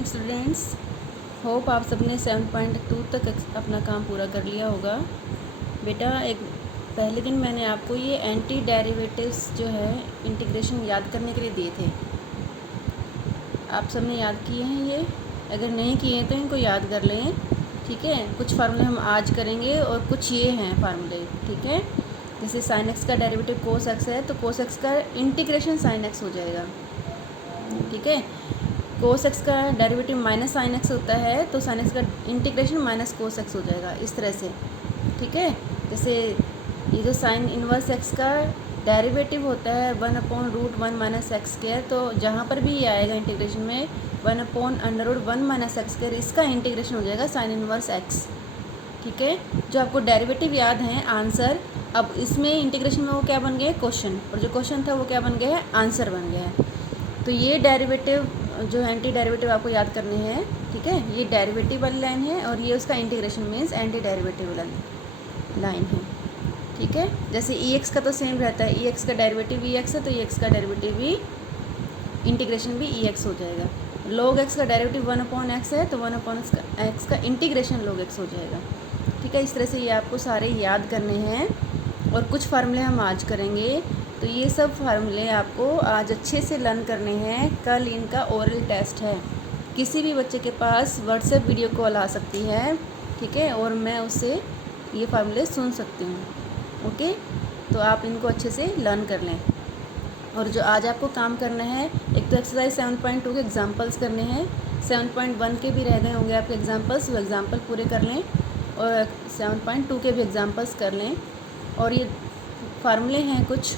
Evening students. Hope आप सबने 7.2 तक अपना काम पूरा कर लिया होगा। बेटा एक पहले दिन मैंने आपको ये एंटी डेरिवेटिव्स जो है इंटीग्रेशन याद करने के लिए दिए थे। आप सबने याद किए हैं ये? अगर नहीं किए हैं तो इनको याद कर लें, ठीक है। कुछ फार्मूले हम आज करेंगे और कुछ ये हैं फार्मूले, ठीक है। जैसे साइन एक्स का डेरिवेटिव कोस एक्स है तो कोस एक्स का इंटीग्रेशन साइन एक्स हो जाएगा, ठीक है। कोस एक्स का डेरिवेटिव माइनस साइन एक्स होता है तो साइन एक्स का इंटीग्रेशन माइनस कोस एक्स हो जाएगा, इस तरह से, ठीक है। जैसे ये जो साइन इनवर्स एक्स का डेरिवेटिव होता है 1/√1 माइनस एक्स स्क्वायर, तो जहाँ पर भी ये आएगा इंटीग्रेशन में 1/√1 माइनस एक्स स्क्वायर, इसका इंटीग्रेशन हो जाएगा साइन इनवर्स एक्स, ठीक है। जो आपको डेरिवेटिव याद है आंसर, अब इसमें इंटीग्रेशन में वो क्या बन गया है, क्वेश्चन, और जो क्वेश्चन था वो क्या बन गया है, आंसर बन गया है। तो ये डेरिवेटिव जो एंटी डेरिवेटिव आपको याद करने हैं, ठीक है। ये डेरिवेटिव वाली लाइन है और ये उसका इंटीग्रेशन मीन्स एंटी डेरिवेटिव वाली लाइन है, ठीक है। जैसे ई एक्स का तो सेम रहता है, ई एक्स का डेरिवेटिव ई एक्स है तो ई एक्स का डेरिवेटिव भी इंटीग्रेशन भी ई एक्स हो जाएगा। लॉग एक्स का डेरिवेटिव 1/x है तो 1/x का इंटीग्रेशन लॉग एक्स हो जाएगा, ठीक है। इस तरह से ये आपको सारे याद करने हैं और कुछ फार्मूले हम आज करेंगे। तो ये सब फार्मूले आपको आज अच्छे से लर्न करने हैं, कल इनका ओरल टेस्ट है। किसी भी बच्चे के पास व्हाट्सएप वीडियो कॉल आ सकती है, ठीक है, और मैं उससे ये फार्मूले सुन सकती हूँ, ओके। तो आप इनको अच्छे से लर्न कर लें। और जो आज आपको काम करना है, एक तो एक्सरसाइज 7.2 के एग्जाम्पल्स करने हैं, 7.1 के भी रह गए होंगे आपके एग्जाम्पल्स, वो एग्जाम्पल पूरे कर लें और 7.2 के भी एग्जाम्पल्स कर लें। और ये फार्मूले हैं कुछ,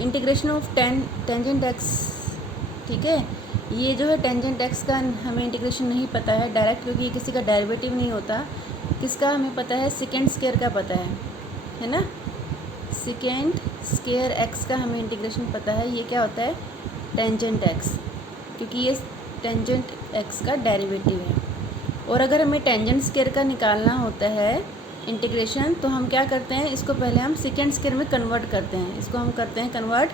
इंटीग्रेशन ऑफ टेंजेंट एक्स, ठीक है। ये जो है टेंजेंट एक्स का हमें इंटीग्रेशन नहीं पता है डायरेक्ट, क्योंकि किसी का डेरिवेटिव नहीं होता। किसका हमें पता है, सेकेंड स्क्वायर का पता है ना। सेकेंड स्क्वायर एक्स का हमें इंटीग्रेशन पता है, ये क्या होता है, टेंजेंट एक्स, क्योंकि ये टेंजेंट एक्स का डेरिवेटिव है। और अगर हमें टेंजेंट स्क्वायर का निकालना होता है इंटीग्रेशन, तो हम क्या करते हैं, इसको पहले हम सेकेंड स्क्वायर में कन्वर्ट करते हैं। इसको हम करते हैं convert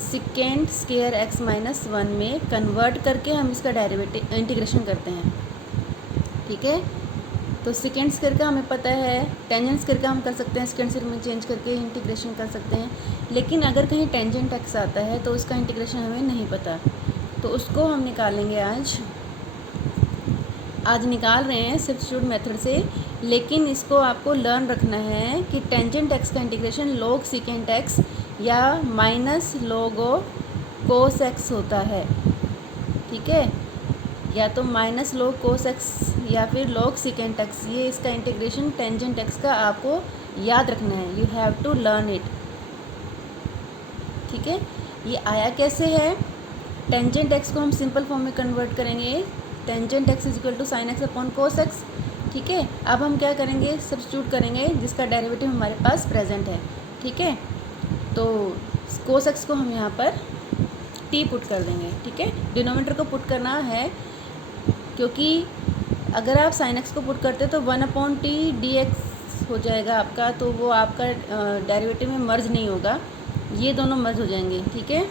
second square x minus 1 में कन्वर्ट करके हम इसका डेरिवेटिव इंटीग्रेशन करते हैं, ठीक है। तो सेकेंड स्क्वायर का हमें पता है, टेंजेंट स्क्वायर का हम कर सकते हैं सेकेंड स्क्वायर में चेंज करके इंटीग्रेशन कर सकते हैं। लेकिन अगर कहीं टेंजेंट एक्स आता है तो उसका इंटीग्रेशन हमें नहीं पता, तो उसको हम निकालेंगे आज निकाल रहे हैं सब्स्टिट्यूट मेथड से। लेकिन इसको आपको लर्न रखना है कि टेंजेंट एक्स का इंटीग्रेशन लॉग सेकेंड एक्स या माइनस लॉगो कोस एक्स होता है, ठीक है। या तो माइनस लॉग कोस एक्स या फिर लॉग सेकेंड एक्स, ये इसका इंटीग्रेशन टेंजेंट एक्स का आपको याद रखना है। You have to learn it, ठीक है। ये आया कैसे है, टेंजेंट एक्स को हम सिंपल फॉर्म में कन्वर्ट करेंगे, tangent x is equal to sine x upon cos x, ठीक है। अब हम क्या करेंगे, सब्स्टिट्यूट करेंगे जिसका डेरिवेटिव हमारे पास प्रेजेंट है, ठीक है। तो कोस एक्स को हम यहाँ पर टी पुट कर देंगे, ठीक है। डिनोमिनेटर को पुट करना है, क्योंकि अगर आप साइन एक्स को पुट करते तो 1/t dx हो जाएगा आपका, तो वो आपका डेरिवेटिव में मर्ज नहीं होगा, ये दोनों मर्ज हो जाएंगे, ठीक है।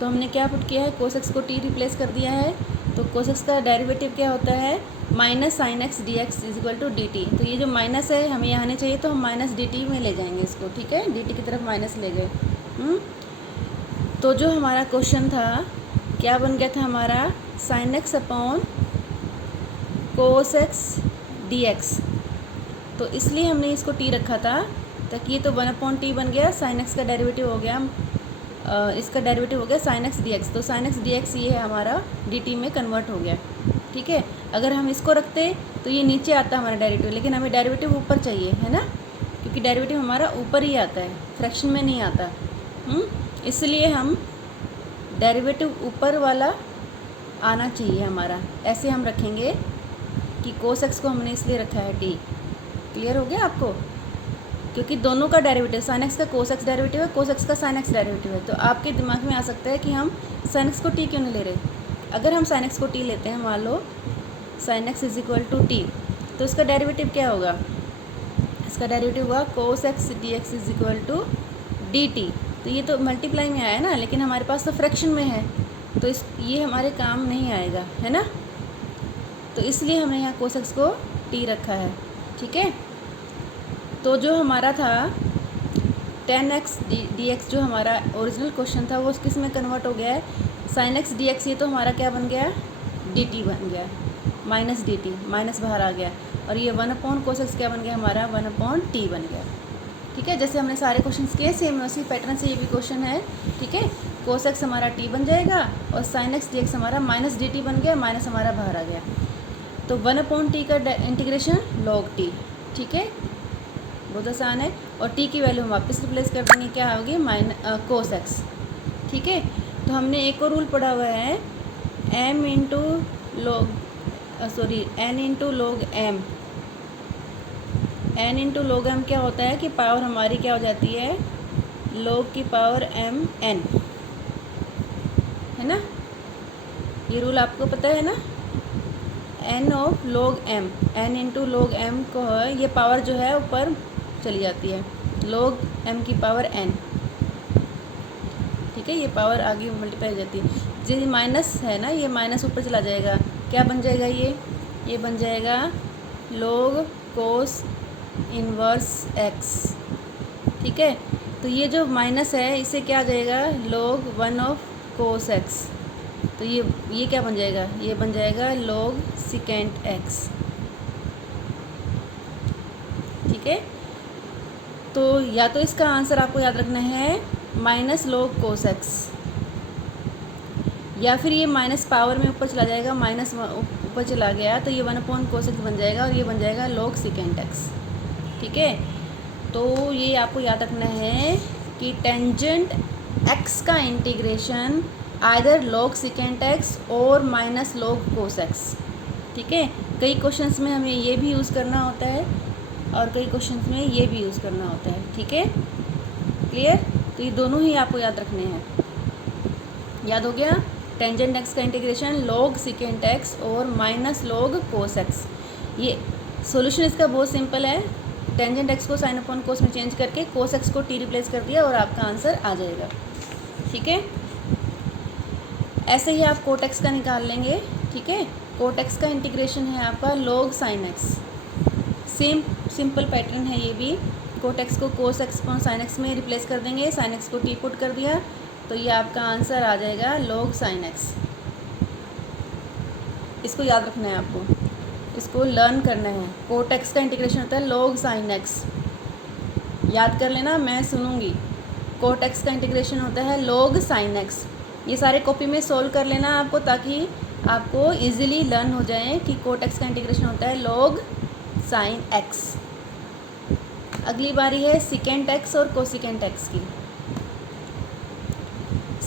तो हमने क्या पुट किया है, कोस एक्स को टी रिप्लेस कर दिया है। तो कोस एक्स का डेरिवेटिव क्या होता है, minus sine x d x is equal to d t. तो ये जो माइनस है हमें यहाँ नहीं चाहिए, तो हम माइनस डी टी में ले जाएंगे इसको, ठीक है। डी टी की तरफ माइनस ले गए। तो जो हमारा क्वेश्चन था क्या बन गया था हमारा, sign x upon cos x d x. तो इसलिए हमने इसको टी रखा था, ताकि ये तो 1/t बन गया, साइन एक्स का डेरिवेटिव हो गया, इसका डेरिवेटिव हो गया साइन एक्स डी एक्स। तो साइन एक्स डी एक्स ये है हमारा डी टी में कन्वर्ट हो गया, ठीक है। अगर हम इसको रखते तो ये नीचे आता हमारा डेरिवेटिव, लेकिन हमें डेरिवेटिव ऊपर चाहिए, है ना, क्योंकि डेरिवेटिव हमारा ऊपर ही आता है, फ्रैक्शन में नहीं आता। इसलिए हम डेरिवेटिव ऊपर वाला आना चाहिए हमारा, ऐसे हम रखेंगे कि कोस एक्स को हमने इसलिए रखा है टी। क्लियर हो गया आपको, क्योंकि दोनों का डेरिवेटिव, साइन एक्स का कोस एक्स डेरिवेटिव है, कोस एक्स का साइन एक्स डेरिवेटिव है। तो आपके दिमाग में आ सकता है कि हम साइन एक्स को टी क्यों नहीं ले रहे। अगर हम साइन एक्स को टी लेते हैं, मान लो sine x is equal to t, तो इसका डेरिवेटिव क्या होगा, इसका डेरिवेटिव हुआ cos x d x is equal to d t, तो ये तो मल्टीप्लाई में आया ना, लेकिन हमारे पास तो फ्रैक्शन में है, तो ये हमारे काम नहीं आएगा, है ना। तो इसलिए हमने यहाँ कोसेक्स को टी रखा है, ठीक है। तो जो हमारा था 10x dx जो हमारा ओरिजिनल क्वेश्चन था वो किस में कन्वर्ट हो गया है, sin x dx। ये तो हमारा क्या बन गया, dt बन गया, माइनस dt, माइनस बाहर आ गया, और ये 1/cos x क्या बन गया हमारा, 1/t बन गया, ठीक है। जैसे हमने सारे क्वेश्चन किए सेम उसी पैटर्न से ये भी क्वेश्चन है, ठीक है। cos x हमारा t बन जाएगा और sin x dx हमारा माइनस dt बन गया, माइनस हमारा बाहर आ गया। तो 1/t का इंटीग्रेशन log t, ठीक है, बहुत आसान है। और t की वैल्यू हम वापस रिप्लेस कर देंगे, क्या होगी, cos x, ठीक है। तो हमने एक और रूल पढ़ा हुआ है, m into log n into log m। n into log m क्या होता है कि पावर हमारी क्या हो जाती है, log की पावर m n, है ना। ये रूल आपको पता है ना, n of log m, n into log m को है, ये पावर जो है ऊपर चली जाती है, log m की पावर n, ठीक है। ये पावर आगे मल्टीप्लाई हो जाती है, जैसे माइनस है ना, ये माइनस ऊपर चला जाएगा, क्या बन जाएगा, ये बन जाएगा log cos इनवर्स x, ठीक है। तो ये जो माइनस है इसे क्या आ जाएगा, log 1/cos x। तो ये क्या बन जाएगा, ये बन जाएगा log secant x, ठीक है। तो या तो इसका आंसर आपको याद रखना है माइनस log cos x, या फिर ये माइनस पावर में ऊपर चला जाएगा, माइनस ऊपर चला गया तो ये 1/cos x बन जाएगा, और ये बन जाएगा log secant x, ठीक है। तो ये आपको याद रखना है कि टेंजेंट x का integration either log secant x और माइनस log cos x, ठीक है। कई क्वेश्चंस में हमें ये भी यूज़ करना होता है और कई क्वेश्चंस में ये भी यूज़ करना होता है, ठीक है, क्लियर। तो ये दोनों ही आपको याद रखने हैं, याद हो गया। टेंजेंट x का इंटीग्रेशन log secant x और माइनस log cos x। ये सॉल्यूशन इसका बहुत सिंपल है, टेंजेंट x को sin/cos में चेंज करके cos x को t रिप्लेस कर दिया और आपका आंसर आ जाएगा, ठीक है। ऐसे ही आप cot x का निकाल लेंगे, ठीक है। cot x का इंटीग्रेशन है आपका log sin x, same simple pattern है ये भी। cot x को cos x को sin x में रिप्लेस कर देंगे, sin x को t पुट कर दिया, तो ये आपका आंसर आ जाएगा log sin x। इसको याद रखना है आपको, इसको लर्न करना है। cot x का इंटीग्रेशन होता है log sin x, याद कर लेना, मैं सुनूंगी। cot x का इंटीग्रेशन होता है log sin x। ये सारे कॉपी में सोल्व कर लेना आपको, ताकि आपको इजीली लर्न हो जाए कि cot x का इंटीग्रेशन होता है log sin x। अगली बारी है secant x और cosecant x की।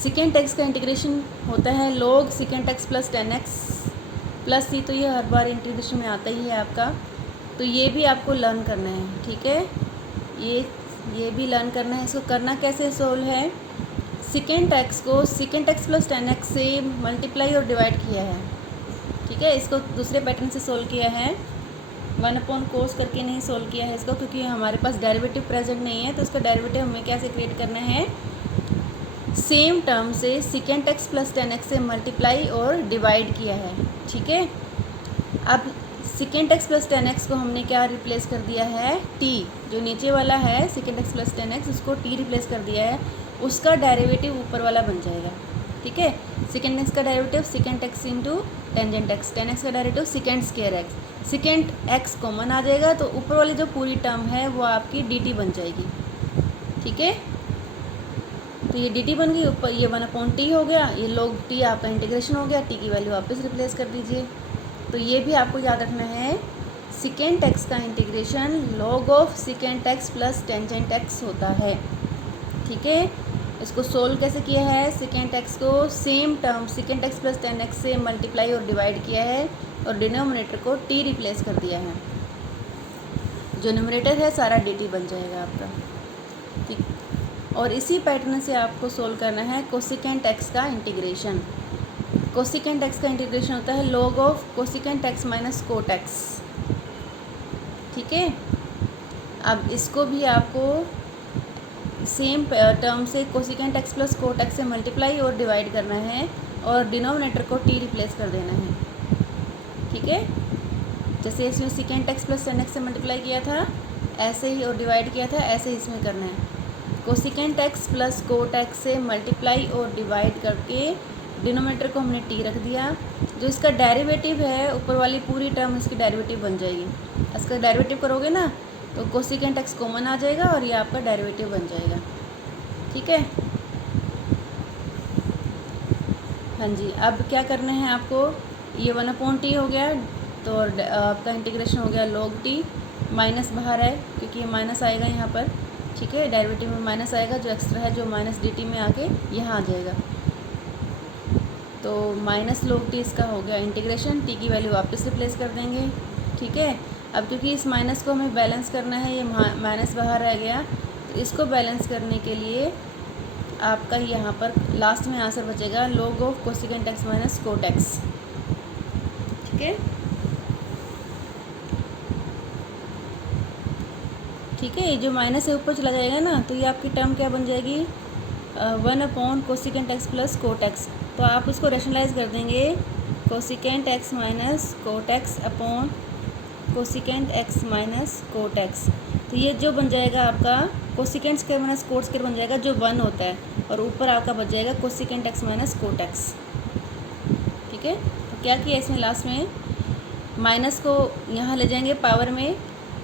secant x का इंटीग्रेशन होता है log secant x plus 10x plus c, तो ये हर बार इंटीग्रेशन में आता ही है आपका, तो ये भी आपको लर्न करना है, ठीक है। ये भी लर्न करना है। इसको करना कैसे सोल्व है, secant x को secant x प्लस 10x से मल्टीप्लाई और डिवाइड किया है, ठीक है। इसको दूसरे पैटर्न से सोल्व किया है, 1/cos करके नहीं सोल्व किया है इसको, क्योंकि हमारे पास डेरिवेटिव प्रेजेंट नहीं है। तो इसका डेरिवेटिव हमें कैसे क्रिएट करना है, सेम टर्म से secant x प्लस 10x से मल्टीप्लाई और डिवाइड किया है, ठीक है। अब secant x प्लस 10x को हमने क्या रिप्लेस कर दिया है, t, जो नीचे वाला है secant x प्लस 10x उसको t रिप्लेस कर दिया है, उसका डेरिवेटिव ऊपर वाला बन जाएगा, ठीक है। secant x का derivative secant x into tangent x, 10x का derivative secant square x, secant x common आ जाएगा, तो ऊपर वाली जो पूरी टर्म है वो आपकी dt बन जाएगी, ठीक है। तो ये dt बन गई, ऊपर ये 1/t हो गया, ये log t आपका इंटीग्रेशन हो गया, t की वैल्यू वापस रिप्लेस कर दीजिए। तो ये भी आपको याद रखना है, secant x का integration log of secant x plus tangent x होता है, ठीक है। इसको सोल्व कैसे किया है, secant x को same term secant x plus 10x से मल्टीप्लाई और डिवाइड किया है, और डिनोमिनेटर को t रिप्लेस कर दिया है, जो न्यूमरेटर है सारा dt बन जाएगा आपका, ठीक। और इसी पैटर्न से आपको सोल्व करना है कोसिकेंट x का इंटीग्रेशन। कोसिकेंट x का इंटीग्रेशन होता है log of cosecant x minus cot x, ठीक है। अब इसको भी आपको सेम टर्म से cosecant x plus cot x से मल्टीप्लाई और डिवाइड करना है और डिनोमिनेटर को टी रिप्लेस कर देना है। ठीक है, जैसे इसमें secant x plus tan x से मल्टीप्लाई किया था ऐसे ही, और डिवाइड किया था ऐसे ही इसमें करना है। Cosecant x plus cot x से मल्टीप्लाई और डिवाइड करके डिनोमिनेटर को हमने टी रख दिया। जो इसका डेरिवेटिव है, ऊपर वाली पूरी टर्म इसकी डेरिवेटिव बन जाएगी। इसका डेरिवेटिव करोगे ना तो कोसिकेंट एक्स कॉमन आ जाएगा और ये आपका डेरिवेटिव बन जाएगा। ठीक है, हाँ जी। अब क्या करना है आपको, ये 1/t हो गया तो आपका इंटीग्रेशन हो गया log t, माइनस बाहर है क्योंकि ये माइनस आएगा यहाँ पर। ठीक है, डेरिवेटिव में माइनस आएगा, जो एक्स्ट्रा है जो माइनस dt में आके यहाँ आ जाएगा। तो माइनस log t इसका हो गया इंटीग्रेशन, t की वैल्यू वापस रिप्लेस कर देंगे। ठीक है, अब क्योंकि इस माइनस को हमें बैलेंस करना है, ये माइनस बाहर रह गया, तो इसको बैलेंस करने के लिए आपका यहाँ पर लास्ट में आंसर बचेगा log of cosecant x minus cot x. ठीक है, ठीक है, ये जो माइनस है ऊपर चला जाएगा ना, तो ये आपकी टर्म क्या बन जाएगी, 1 cosecant x plus cot x. तो आप इसको रेशनलाइज कर देंगे, cosecant x minus cot x upon cosecant x minus cot x. तो ये जो बन जाएगा आपका cosecant square minus cot square बन जाएगा जो 1 होता है, और ऊपर आपका बच जाएगा cosecant x minus cot x. ठीक है, तो क्या किया इसमें लास्ट में माइनस को यहाँ ले जाएंगे पावर में।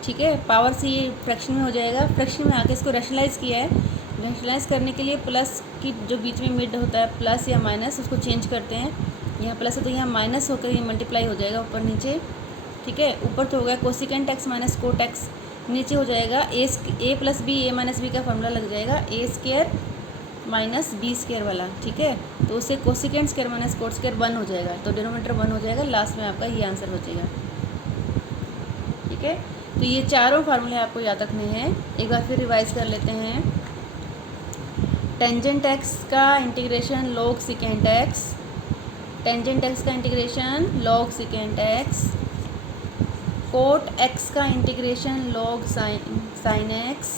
ठीक है, पावर से ये फ्रैक्शन में हो जाएगा, फ्रैक्शन में आके इसको रैशनलाइज किया है। रैशनलाइज करने के लिए प्लस की जो बीच में मिड होता है प्लस या माइनस, उसको चेंज करते हैं। यहाँ प्लस है तो यहाँ माइनस होकर ये मल्टीप्लाई हो जाएगा ऊपर नीचे। ठीक है, ऊपर तो हो गया cosecant x minus cot x, नीचे हो जाएगा ए प्लस बी, ए माइनस बी का फॉर्मूला लग जाएगा ए स्क्वायर माइनस बी स्क्वायर वाला। ठीक है, तो उससे cosecant square minus cot square 1 हो जाएगा, तो डिनोमिनेटर 1 हो जाएगा, लास्ट में आपका ये आंसर बचेगा। ठीक है, तो ये चारों फार्मूले आपको याद रखने हैं। एक बार फिर रिवाइज कर लेते हैं। टेंजेंट एक्स का integration log secant x, tangent x का integration log secant x, cot x का integration log sine x,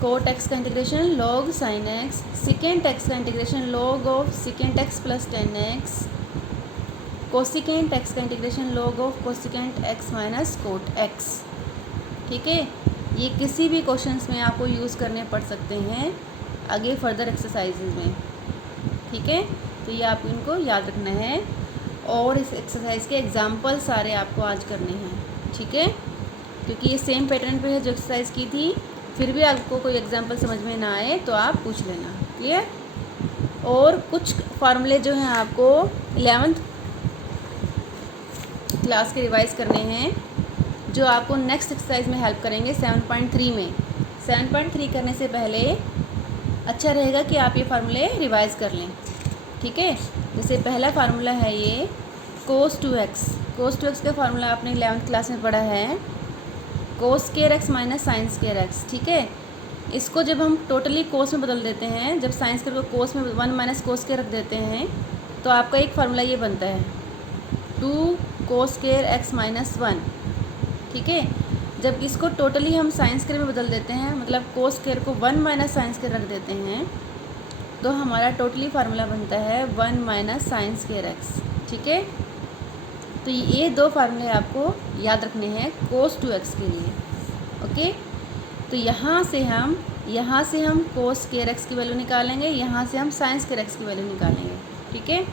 cot x का integration log sine x, secant x का integration log of secant x plus tan x, cosecant x का integration log of cosecant x minus cot x. ठीक है, ये किसी भी questions में आपको यूज़ करने पड़ सकते हैं आगे फर्दर एक्सरसाइजेज में। ठीक है, तो ये आप इनको याद रखना है, और इस एक्सरसाइज के एग्जाम्पल सारे आपको आज करने हैं। ठीक है, क्योंकि ये सेम पैटर्न पे है जो एक्सरसाइज की थी, फिर भी आपको कोई एग्जाम्पल समझ में ना आए तो आप पूछ लेना। क्लियर, और कुछ फार्मूले जो हैं आपको 11th क्लास के रिवाइज करने हैं, जो आपको नेक्स्ट एक्सरसाइज में हेल्प करेंगे 7.3 में। 7.3 करने से पहले अच्छा रहेगा कि आप ये फार्मूले रिवाइज कर लें। ठीक है, जैसे पहला फार्मूला है ये cos 2x, cos 2x का फार्मूला आपने 11th क्लास में पढ़ा है, cos square x minus sine square x. ठीक है, इसको जब हम टोटली कोस में बदल देते हैं, जब साइन स्क्वायर को कोस में 1 माइनस कोस स्क्वायर रख देते हैं, तो आपका एक फार्मूला ये बनता है 2 कोस स्क्वायर एक्स माइनस 1। ठीक है, जब इसको टोटली हम साइन स्क्वायर में बदल देते हैं, मतलब कोस स्क्वायर को 1 माइनस साइन स्क्वायर रख देते हैं, तो हमारा टोटली फार्मूला बनता है 1 माइनस साइन स्क्वायर एक्स। ठीक है, तो ये दो फार्मूले आपको याद रखने हैं cos 2x के लिए। ओके, तो यहाँ से हम cos स्क्वायर एक्स की वैल्यू निकालेंगे, यहाँ से हम साइन स्क्वायर एक्स की वैल्यू निकालेंगे। ठीक है,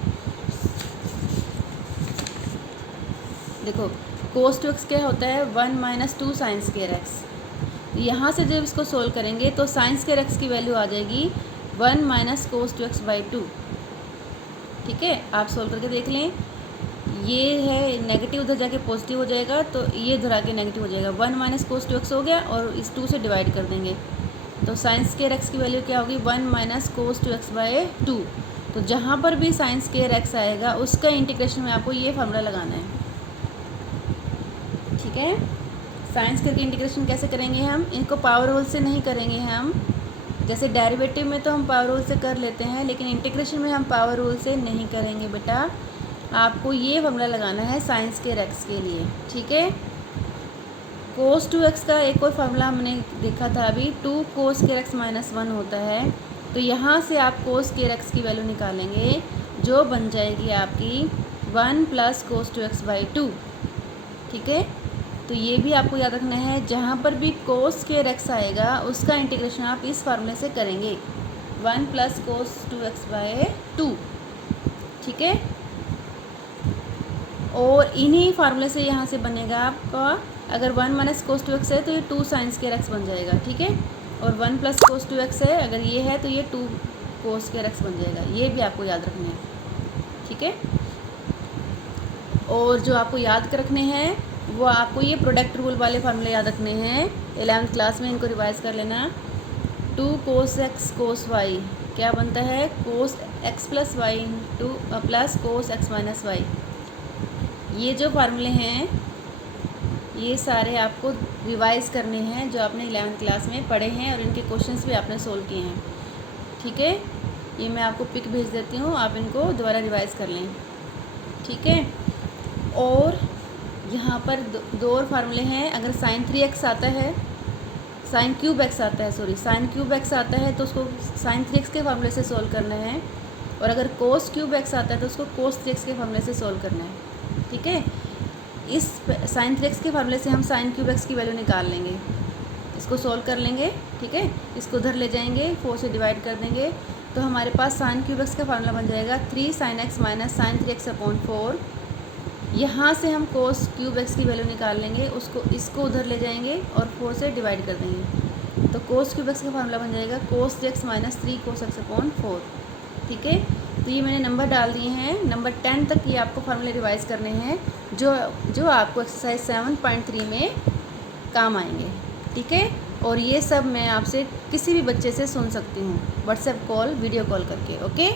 देखो cos 2x क्या होता है 1 माइनस 2 साइन स्क्वायर एक्स। यहाँ से जब इसको सोल्व करेंगे तो साइन स्क्वायर एक्स की वैल्यू आ जाएगी 1 माइनस कोस 2x बाई 2। ठीक है, आप सोल्व करके देख लें, ये है नेगेटिव, उधर जाके पॉजिटिव हो जाएगा, तो ये इधर आके नेगेटिव हो जाएगा। 1 माइनस कोस 2x हो गया, और इस 2 से डिवाइड कर देंगे, तो साइन स्क्वायर एक्स की वैल्यू क्या होगी 1 माइनस कोस 2x बाई 2। तो जहाँ पर भी साइन स्क्वायर एक्स आएगा उसका इंटीग्रेशन में आपको ये फार्मूला लगाना है। ठीक है, साइन स्क्वायर की इंटीग्रेशन कैसे करेंगे हम, इनको पावर रूल से नहीं करेंगे हम, जैसे डेरिवेटिव में तो हम पावर रूल से कर लेते हैं, लेकिन इंटीग्रेशन में हम पावर रूल से नहीं करेंगे बेटा। आपको ये फार्मूला लगाना है साइन स्क्वायर एक्स के लिए। ठीक है, कोस 2x का एक और फार्मूला हमने देखा था अभी, 2 कोस केयर एक्स माइनस 1 होता है। तो यहाँ से आप कोस केयर एक्स की वैल्यू निकालेंगे जो बन जाएगी आपकी 1 प्लस कोस 2x बाई 2। ठीक है, तो ये भी आपको याद रखना है, जहाँ पर भी कोस केयर एक्स आएगा उसका इंटीग्रेशन आप इस फार्मूले से करेंगे, 1 प्लस कोस 2x बाई 2। ठीक है, और इन्हीं फार्मूले से यहाँ से बनेगा आपका, अगर 1 माइनस कोस 2x है तो ये 2 साइंस केयर एक्स बन जाएगा। ठीक है, और 1 प्लस कोस 2x है, अगर ये है तो ये 2 कोस केयर एक्स बन जाएगा। ये भी आपको याद रखने हैं। ठीक है, और जो आपको याद रखने हैं वो आपको ये प्रोडक्ट रूल वाले फार्मूले याद रखने हैं। 11th क्लास में इनको रिवाइज कर लेना। 2 कोस एक्स कोस वाई क्या बनता है, cos x plus y two plus cos x minus y. ये जो फार्मूले हैं ये सारे आपको रिवाइज करने हैं जो आपने 11th क्लास में पढ़े हैं, और इनके क्वेश्चंस भी आपने सोल्व किए हैं। ठीक है, ये मैं आपको पिक भेज देती हूँ, आप इनको दोबारा रिवाइज कर लें। ठीक है, और यहाँ पर दो और फार्मूले हैं। अगर साइन 3x आता है, साइन क्यूब एक्स आता है, सॉरी साइन क्यूब एक्स आता है तो उसको साइन 3x के फार्मूले से सोल्व करना है, और अगर कोस क्यूब एक्स आता है तो उसको कोस 3x के फार्मूले से सोल्व करना है। ठीक है, इस साइन 3x के फार्मूले से हम साइन क्यूब एक्स की वैल्यू निकाल लेंगे, इसको सोल्व कर लेंगे। ठीक है, इसको उधर ले जाएंगे, 4 से डिवाइड कर देंगे, तो हमारे पास साइन क्यूब एक्स का फार्मूला बन जाएगा 3 sine x minus sine 3x upon 4। यहाँ से हम कोस क्यूब एक्स की वैल्यू निकाल लेंगे, उसको इसको उधर ले जाएंगे और 4 से डिवाइड कर देंगे, तो कोस क्यूब एक्स का फार्मूला बन जाएगा कोस 3x minus 3 cos x upon 4। ठीक है, तो ये मैंने नंबर डाल दिए हैं। नंबर 10 तक ये आपको फार्मूले रिवाइज करने हैं जो आपको एक्सरसाइज 7.3 में काम आएंगे। ठीक है, और ये सब मैं आपसे किसी भी बच्चे से सुन सकती हूँ, व्हाट्सएप कॉल, वीडियो कॉल करके। ओके।